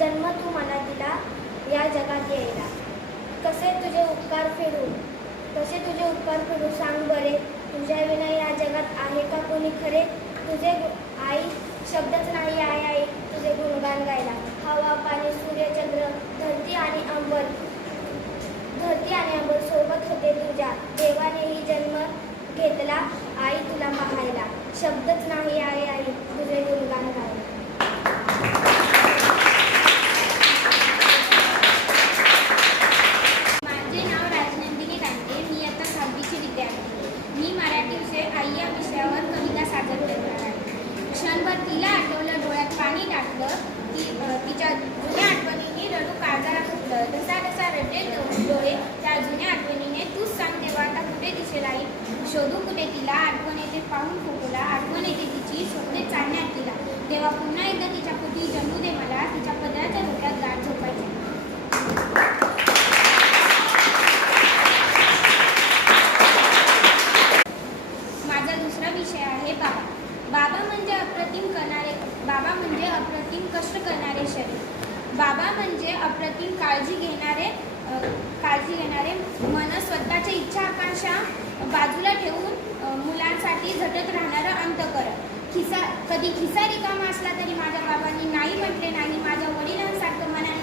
जन्म तू मला दिला या जगात यायला. कसे तुझे उपकार फेडू सांग बरे. तुझ्या विना या जगात आहे का कोणी खरे. तुझे आई शब्दच नाही आहे आई तुझे गुणगान गायला. हवा पाणी सूर्य चंद्र धरती आणि अंबर सोबत होते तुझ्या. देवानेही जन्म घेतला आई तुला पाहायला. शब्दच नाही आहे आई तुझे गुणगान गायला. माझे नाव राजनंदिनी कांटे. मी आता 6वीची विद्यार्थी. मी मराठी विषय आई या विषयावर कविता सादर करणार आहे. क्षणभर तिला आठवलं डोळ्यात पाणी टाकलं. तिच्या जुन्या आठवणीने रडू काळजाला फुटलं. जसा जसा रडले डोळे त्या जुन्या आठवणीने तूच सांग तेव्हा आता कुठे दिसेल आई. शोधू कुठे तिला आठवण येते पाहून फुकला. आठवण येते तिची स्वप्ने चालण्यात तिला. तेव्हा पुन्हा एकदा तिच्या पोटी जन्मू दे मला. तिच्या पदराच्या डोक्यात गाठ झोपायची. माझा दुसरा विषय आहे बाबा. बाबा म्हणजे अप्रतिम कष्ट करणारे शरीर. बाबा म्हणजे अप्रतिम काळजी घेणारे मन. स्वतःच्या इच्छा आकांक्षा बाजूला ठेवून मुलांसाठी झटत राहणारं अंतःकरण. कधी खिसा रिकामा असला तरी माझ्या बाबांनी नाही म्हटले नाही. माझ्या वडिलांसारखं मनाने